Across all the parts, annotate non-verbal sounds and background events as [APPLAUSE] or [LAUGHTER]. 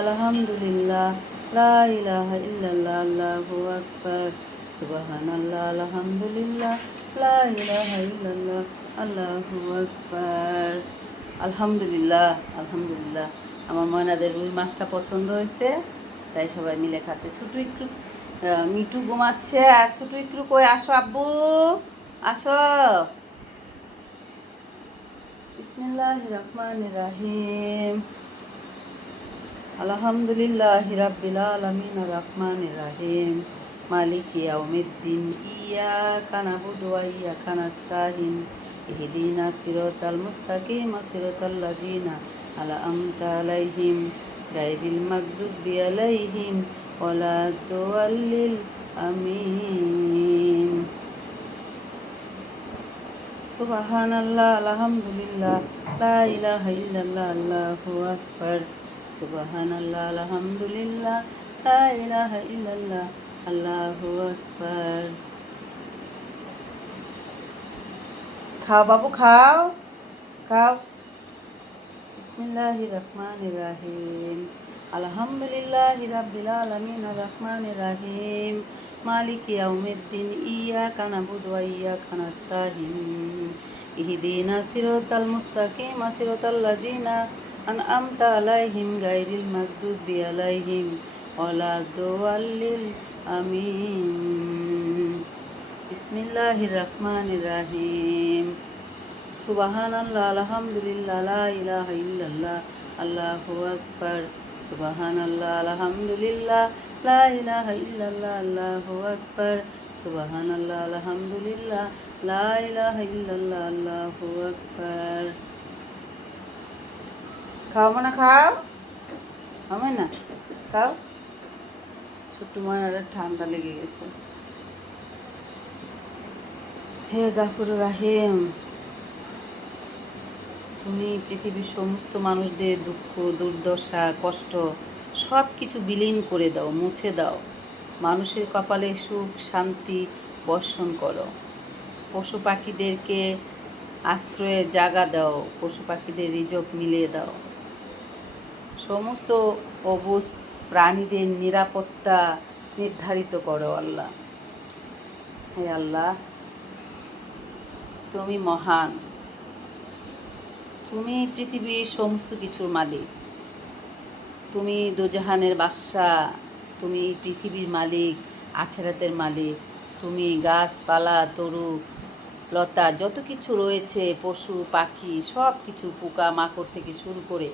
আলহামদুলিল্লাহ লা ইলাহা ইল্লাল্লাহ আল্লাহু আকবার সুবহানাল্লাহ আলহামদুলিল্লাহ লা ইলাহা ইল্লাল্লাহ আল্লাহু আকবার আলহামদুলিল্লাহ আলহামদুলিল্লাহ আমার ময়নাদের রুই মাছটা পছন্দ হয়েছে, তাই সবাই মিলে খাচ্ছে। ছোটু একটু মিঠু ঘুমাচ্ছে। আর ছোটু একটু কই আসো আব্বু, আসো। বিসমিল্লাহ রহমান রাহিম। আলহামদুলিল্লাহ রাব্বিল আলামিন রহমান রাহিম মালিক ইয়াউমিদ্দিন ইয়াকা নাবুদু ওয়া ইয়াকা নাস্তাইন ইহদিনা সিরাতাল মুস্তাকিম সিরাতাল লাযিনা আনআমতা আলাইহিম গায়রিল মাগদুবি আলাইহিম ওয়ালা দুয়াল্লিল আমিন সুবহানাল্লাহ আলহামদুলিল্লাহ লা ইলাহা ইল্লাল্লাহ আল্লাহু আকবার সুবহানাল্লাহ, আলহামদুলিল্লাহ, লা ইলাহা ইল্লাল্লাহ, আল্লাহু আকবার। খাও বাবু, খাও। খাও। বিসমিল্লাহির রহমানির রহিম। আলহামদুলিল্লাহি রাব্বিল আলামিন রহমানির রহিম। মালিক ইয়াউমিদ্দিন, ইয়াকা নাবুদু ওয়া ইয়াকা নাস্তাইন ইহদিনা সিরাতাল মুস্তাকিম, সিরাতাল লাযিনা আনআমতা আলাইহিম গায়রিল মাগদুবি আলাইহিম ওয়ালা দুয়াল্লিল আমিন বিসমিল্লাহির রহমানির রহিম সুবহানাল্লাহ আলহামদুলিল্লাহ লা ইলাহা ইল্লাল্লাহ আল্লাহু আকবার সুবহানাল্লাহ আলহামদুলিল্লাহ লা ইলাহা ইল্লাল্লাহ আল্লাহু আকবার সুবহানাল্লাহ আলহামদুলিল্লাহ লা ইলাহা ইল্লাল্লাহ আল্লাহু আকবার খাও মানে খাও হবে না। খাও। ছোট্ট মনের ঠান্ডা লেগে গেছে। হে গাফুর রাহেম, তুমি পৃথিবীর সমস্ত মানুষদের দুঃখ, দুর্দশা, কষ্ট সব কিছু বিলীন করে দাও, মুছে দাও। মানুষের কপালে সুখ, শান্তি বর্ষণ করো। পশু পাখিদেরকে আশ্রয়ের জায়গা দাও, পশু পাখিদের রিজক মিলিয়ে দাও। সমস্ত অবুজ প্রাণীদের নিরাপত্তা নির্ধারিত করো, আল্লাহ। হে আল্লাহ, তুমি মহান। তুমি পৃথিবীর সমস্ত কিছুর মালিক। তুমি দোজাহানের বাদশা তুমি পৃথিবীর মালিক, আখেরাতের মালিক। তুমি গাছপালা, তরু, লতা, যত কিছু রয়েছে, পশু, পাখি সব কিছু পোকা, মাকড় থেকে শুরু করে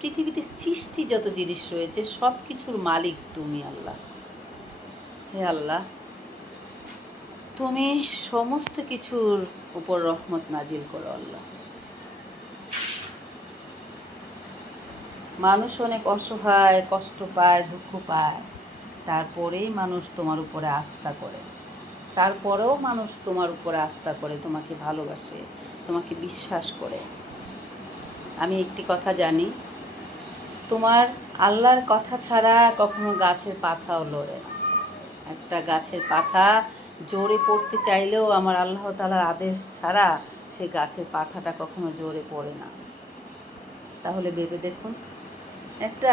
পৃথিবীতে সৃষ্টি যত জিনিস রয়েছে সব কিছুর মালিক তুমি আল্লাহ। হে আল্লাহ, তুমি সমস্ত কিছুর উপর রহমত নাজিল করো আল্লাহ। মানুষ অনেক অসহায়, কষ্ট পায়, দুঃখ পায়, তারপরেই মানুষ তোমার উপরে আস্থা করে। তারপরেও মানুষ তোমার উপরে আস্থা করে, তোমাকে ভালোবাসে, তোমাকে বিশ্বাস করে। আমি একটি কথা জানি তোমার আল্লাহর কথা ছাড়া কখনো গাছের পাতাও লড়ে না। একটা গাছের পাতা জোরে পড়তে চাইলেও আমার আল্লাহ তালার আদেশ ছাড়া সে গাছের পাতাটা কখনো জোরে পড়ে না। তাহলে ভেবে দেখুন, একটা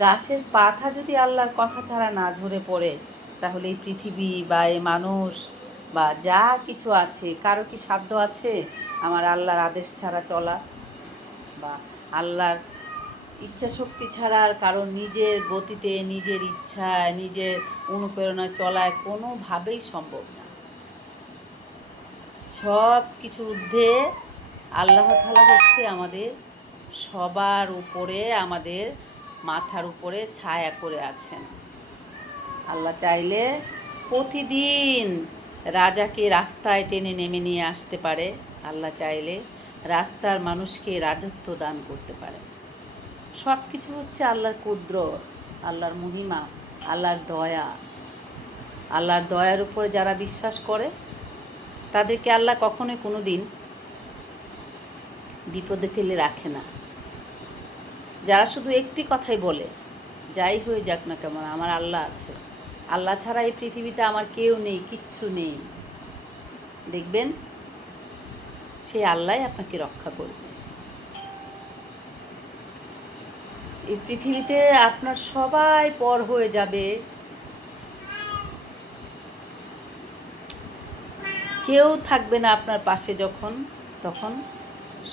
গাছের পাতা যদি আল্লাহর কথা ছাড়া না ঝরে পড়ে, তাহলে এই পৃথিবী বা এই মানুষ বা যা কিছু আছে, কারও কি সাধ্য আছে আমার আল্লাহর আদেশ ছাড়া চলা? বা আল্লাহর ইচ্ছা শক্তি ছাড়া আর কারও নিজের গতিতে, নিজের ইচ্ছায়, নিজের অনুপ্রেরণায় চলায় কোনোভাবেই সম্ভব না। সব কিছুর ঊর্ধ্বে আল্লাহ তালা হচ্ছে আমাদের সবার উপরে, আমাদের মাথার উপরে ছায়া করে আছেন। আল্লাহ চাইলে প্রতিদিন রাজাকে রাস্তায় টেনে নেমে নিয়ে আসতে পারে। আল্লাহ চাইলে রাস্তার মানুষকে রাজত্ব দান করতে পারে। সব কিছু হচ্ছে আল্লাহর কুদ্র আল্লাহর মহিমা, আল্লাহর দয়া। আল্লাহর দয়ার উপরে যারা বিশ্বাস করে, তাদেরকে আল্লাহ কখনোই কোনো দিন বিপদে ফেলে রাখে না। যারা শুধু একটি কথাই বলে, যাই হয়ে যাক না কেমন আমার আল্লাহ আছে। আল্লাহ ছাড়া এই পৃথিবীতে আমার কেউ নেই, কিচ্ছু নেই। দেখবেন সেই আল্লাহ আপনাকে রক্ষা করবে। এই পৃথিবীতে আপনার সবাই পর হয়ে যাবে। কেউ থাকবে না আপনার পাশে যখন, তখন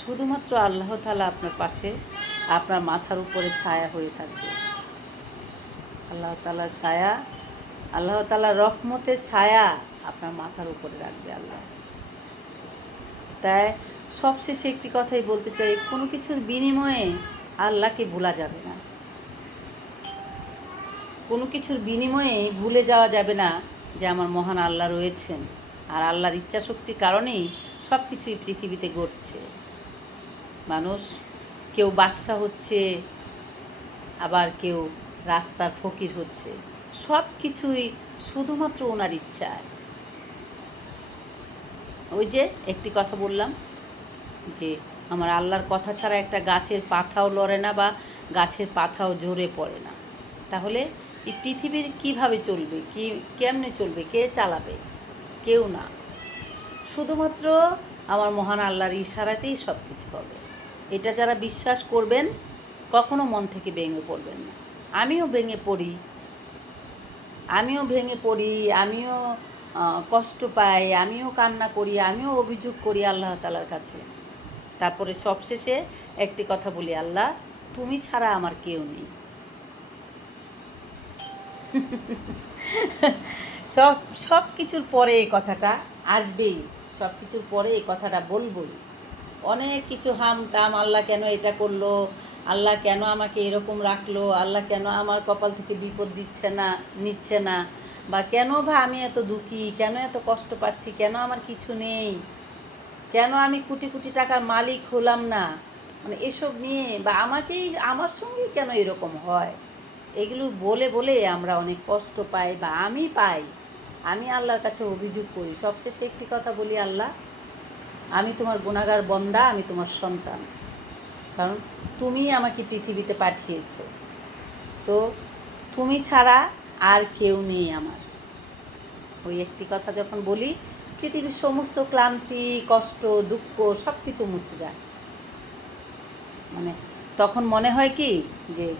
শুধুমাত্র আল্লাহ তালা আপনার পাশে, আপনার মাথার উপরে ছায়া হয়ে থাকবে। আল্লাহ তালার ছায়া, আল্লাহ তালার রহমতের ছায়া আপনার মাথার উপরে রাখবে আল্লাহ। তাই সবশেষে একটি কথাই বলতে চাই, কোনো কিছুর বিনিময়ে আল্লাহকে ভোলা যাবে না। কোনো কিছুর বিনিময়ে ভুলে যাওয়া যাবে না যে আমার মহান আল্লাহ রয়েছেন। আর আল্লাহর ইচ্ছা শক্তির কারণেই সব কিছুই পৃথিবীতে ঘটছে। মানুষ কেউ বাদশা হচ্ছে, আবার কেউ রাস্তার ফকির হচ্ছে। সব কিছুই শুধুমাত্র ওনার ইচ্ছায়। ওই যে একটি কথা বললাম যে আমার আল্লাহর কথা ছাড়া একটা গাছের পাতাও লড়ে না বা গাছের পাথাও জোরে পড়ে না। তাহলে এই পৃথিবীর কীভাবে চলবে? কি, কেমনে চলবে? কে চালাবে? কেউ না। শুধুমাত্র আমার মহান আল্লাহর ইশারাতেই সব কিছু হবে। এটা যারা বিশ্বাস করবেন, কখনো মন থেকে ভেঙে পড়বেন না। আমিও ভেঙে পড়ি। আমিও ভেঙে পড়ি, আমিও কষ্ট পাই, আমিও কান্না করি, আমিও অভিযোগ করি আল্লাহ তালার কাছে। তারপরে সবশেষে একটি কথা বলি, আল্লাহ, তুমি ছাড়া আমার কেউ নেই। [LAUGHS] সব সব কিছুর পরে এই কথাটা আসবেই, সব কিছুর পরে এই কথাটা বলবই। অনেক কিছু হাম তাম আল্লাহ কেন এটা করল, আল্লাহ কেন আমাকে এরকম রাখল, আল্লাহ কেন আমার কপাল থেকে বিপদ দিচ্ছে না, নিচ্ছে না, বা কেন বা আমি এত দুঃখী, কেন এত কষ্ট পাচ্ছি, কেন আমার কিছু নেই। কেন আমি কোটি কোটি টাকার মালিক হলাম না? মানে এসব নিয়ে বা আমাকেই, আমার সঙ্গেই কেন এরকম হয়? এগুলো বলে বলে আমরা অনেক কষ্ট পাই বা আমি পাই। আমি আল্লাহর কাছে অভিযোগ করি। সবশেষে একটি কথা বলি আল্লাহ, আমি তোমার গুণাগার বন্দা, আমি তোমার সন্তান। কারণ তুমি আমাকে পৃথিবীতে পাঠিয়েছ। তো তুমি ছাড়া আর কেউ নেই আমার। ওই একটি কথা যখন বলি পৃথিবীর সমস্ত ক্লান্তি, কষ্ট, দুঃখ সব কিছু মুছে যায়। মানে তখন মনে হয় কি যে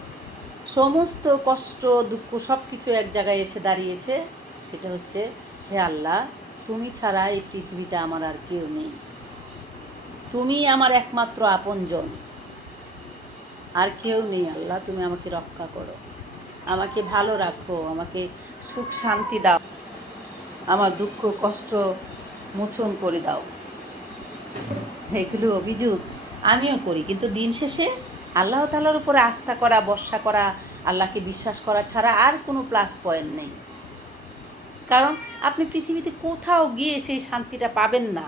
সমস্ত কষ্ট, দুঃখ সব কিছু এক জায়গায় এসে দাঁড়িয়েছে, সেটা হচ্ছে, হে আল্লাহ, তুমি ছাড়া এই পৃথিবীতে আমার আর কেউ নেই। তুমি আমার একমাত্র আপনজন। আর কেউ নেই আল্লাহ, তুমি আমাকে রক্ষা করো। আমাকে ভালো রাখো, আমাকে সুখ শান্তি দাও। আমার দুঃখ, কষ্ট মোচন করে দাও। এগুলো অভিযোগ আমিও করি, কিন্তু দিন শেষে আল্লাহ তালার উপরে আস্থা করা বর্ষা করা, আল্লাহকে বিশ্বাস করা ছাড়া আর কোনো প্লাস পয়েন্ট নেই। কারণ আপনি পৃথিবীতে কোথাও গিয়ে সেই শান্তিটা পাবেন না।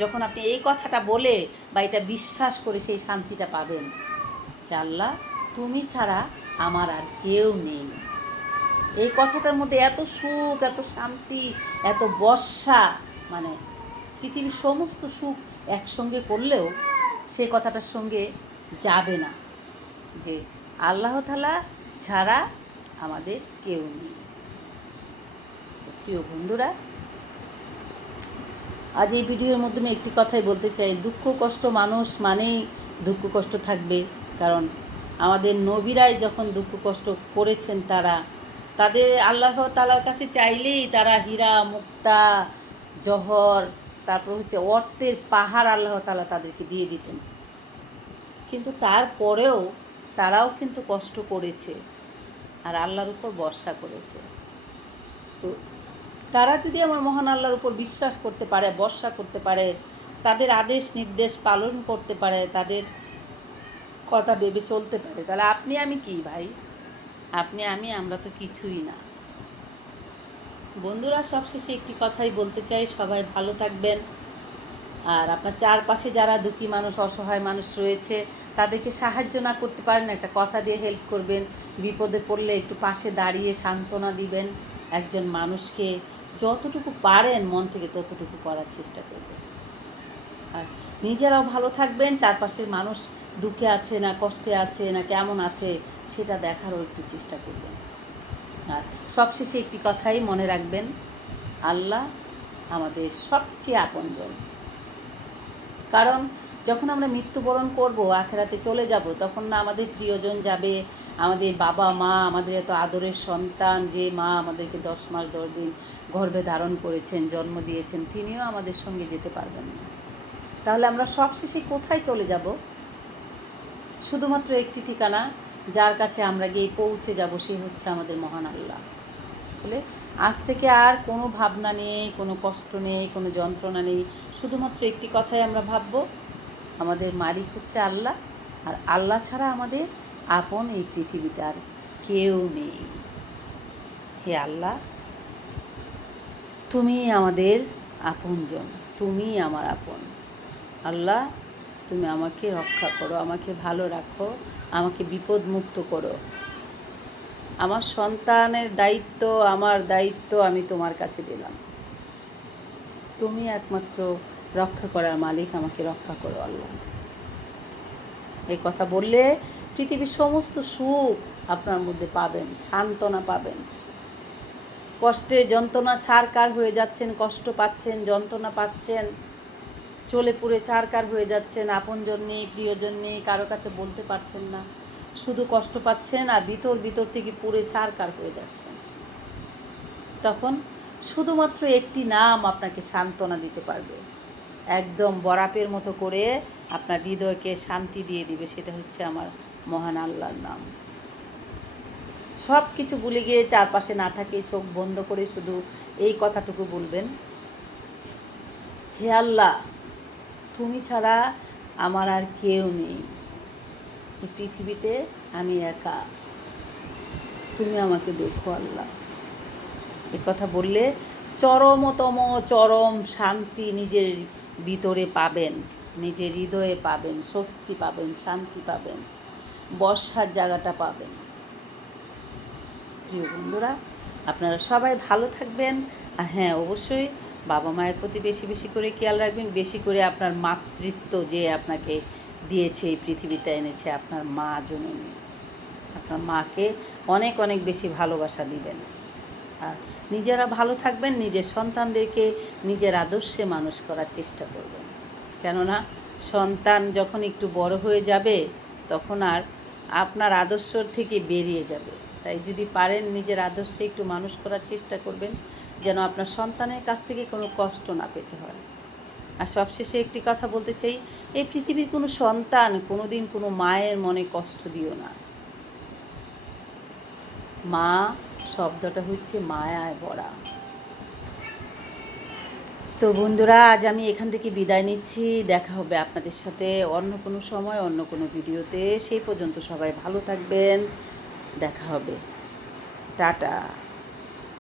যখন আপনি এই কথাটা বলে বা এটা বিশ্বাস করে সেই শান্তিটা পাবেন, যে আল্লাহ তুমি ছাড়া আমার আর কেউ নেই। এই কথাটার মধ্যে এত সুখ, এত শান্তি, এত বর্ষা মানে পৃথিবীর সমস্ত সুখ একসঙ্গে করলেও সেই কথাটার সঙ্গে যাবে না যে আল্লাহ তালা ছাড়া আমাদের কেউ নেই। তো প্রিয় বন্ধুরা, আজ এই ভিডিওর মাধ্যমে একটি কথাই বলতে চাই। দুঃখ, কষ্ট মানুষ মানেই দুঃখ, কষ্ট থাকবে। কারণ আমাদের নবীরাই যখন দুঃখ, কষ্ট করেছেন তারা তাদের আল্লাহ তালার কাছে চাইলেই তারা হীরা, মুক্তা, জহর, তারপর হচ্ছে অর্থের পাহাড় আল্লাহ তালা তাদেরকে দিয়ে দিতেন। কিন্তু তারপরেও তারাও কিন্তু কষ্ট করেছে আর আল্লাহর উপর ভরসা করেছে। তো তারা যদি আমার মহান আল্লাহর উপর বিশ্বাস করতে পারে, ভরসা করতে পারে, তাদের আদেশ নির্দেশ পালন করতে পারে, তাদের কথা ভেবে চলতে পারে, তাহলে আপনি আমি কি ভাই? আপনি আমি, আমরা তো কিছুই না। বন্ধুরা, সবশেষে একটি কথাই বলতে চাই, সবাই ভালো থাকবেন। আর আপনার চারপাশে যারা দুঃখী মানুষ, অসহায় মানুষ রয়েছে, তাদেরকে সাহায্য না করতে পারেন, একটা কথা দিয়ে হেল্প করবেন। বিপদে পড়লে একটু পাশে দাঁড়িয়ে সান্ত্বনা দিবেন। একজন মানুষকে যতটুকু পারেন, মন থেকে ততটুকু করার চেষ্টা করবেন। আর নিজেরাও ভালো থাকবেন, চারপাশের মানুষ দুঃখে আছে না কষ্টে আছে না কেমন আছে, সেটা দেখারও একটু চেষ্টা করবেন। আর সবশেষে একটি কথাই মনে রাখবেন, আল্লাহ আমাদের সবচেয়ে আপনজন। কারণ যখন আমরা মৃত্যুবরণ করব, আখেরাতে চলে যাব, তখন না আমাদের প্রিয়জন যাবে, আমাদের বাবা মা, আমাদের এত আদরের সন্তান, যে মা আমাদেরকে দশ মাস, দশ দিন গর্ভে ধারণ করেছেন, জন্ম দিয়েছেন, তিনিও আমাদের সঙ্গে যেতে পারবেন না। তাহলে আমরা সবশেষে কোথায় চলে যাব? শুধুমাত্র একটি ঠিকানা, যার কাছে আমরা গিয়ে পৌঁছে যাব সে হচ্ছে আমাদের মহান আল্লাহ। বলে, আজ থেকে আর কোনো ভাবনা নেই, কোনো কষ্ট নেই, কোনো যন্ত্রণা নেই, শুধুমাত্র একটি কথাই আমরা ভাববো, আমাদের মালিক হচ্ছে আল্লাহ, আর আল্লাহ ছাড়া আমাদের আপন এই পৃথিবীতে আর কেউ নেই। হে আল্লাহ, তুমি আমাদের আপনজন, তুমি আমার আপন। আল্লাহ তুমি আমাকে রক্ষা করো, আমাকে ভালো রাখো, আমাকে বিপদ মুক্ত করো। আমার সন্তানের দায়িত্ব, আমার দায়িত্ব আমি তোমার কাছে দিলাম। তুমি একমাত্র রক্ষা করার মালিক, আমাকে রক্ষা করো আল্লাহ। এই কথা বললে পৃথিবীর সমস্ত সুখ আপনার মধ্যে পাবেন, সান্ত্বনা পাবেন। কষ্টে যন্ত্রণা ছাড়কার হয়ে যাচ্ছেন, কষ্ট পাচ্ছেন, যন্ত্রণা পাচ্ছেন। চলে পুড়ে চারকার হয়ে যাচ্ছেন, আপনজন নেই, প্রিয়জন নেই, কারও কাছে বলতে পারছেন না। শুধু কষ্ট পাচ্ছেন আর ভিতর ভিতর থেকে পুড়ে চারকার হয়ে যাচ্ছেন। তখন শুধুমাত্র একটি নাম আপনাকে সান্ত্বনা দিতে পারবে। একদম বরাপের মতো করে আপনার হৃদয়কে শান্তি দিয়ে দিবে, সেটা হচ্ছে আমার মহান আল্লাহর নাম। সব কিছু ভুলে গিয়ে চারপাশে না থাকে, চোখ বন্ধ করে শুধু এই কথাটুকু বলবেন, হে আল্লাহ তুমি ছাড়া আমার আর কেউ নেই। এই পৃথিবীতে আমি একা। তুমি আমাকে দেখো আল্লাহ। এ কথা বললে চরমতম চরম শান্তি নিজের ভিতরে পাবেন, নিজের হৃদয়ে পাবেন, স্বস্তি পাবেন, শান্তি পাবেন, বর্ষার জায়গাটা পাবেন। প্রিয় বন্ধুরা, আপনারা সবাই ভালো থাকবেন। আর হ্যাঁ অবশ্যই বাবা মায়ের প্রতি বেশি বেশি করে খেয়াল রাখবেন, বেশি করে আপনার মাতৃত্ব যে আপনাকে দিয়েছে এই পৃথিবীতে এনেছে আপনার মা জননী। আপনার মাকে অনেক অনেক বেশি ভালোবাসা দিবেন। আর নিজেরা ভালো থাকবেন, নিজের সন্তানদেরকে নিজের আদর্শে মানুষ করার চেষ্টা করবেন। কেননা সন্তান যখন একটু বড় হয়ে যাবে, তখন আর আপনার আদর্শর থেকে বেরিয়ে যাবে। তাই যদি পারেন নিজের আদর্শে একটু মানুষ করার চেষ্টা করবেন যেন আপনার সন্তানের কাছ থেকে কোনো কষ্ট না পেতে হয়। আর সবশেষে একটি কথা বলতে চাই, এই পৃথিবীর কোনো সন্তান কোনো দিন কোনো মায়ের মনে কষ্ট দিও না। মা শব্দটা হচ্ছে মায়ায় ভরা। তো বন্ধুরা, আজ আমি এখান থেকে বিদায় নিচ্ছি। দেখা হবে আপনাদের সাথে অন্য কোনো সময়, অন্য কোনো ভিডিওতে। সেই পর্যন্ত সবাই ভালো থাকবেন। দেখা হবে। টাটা।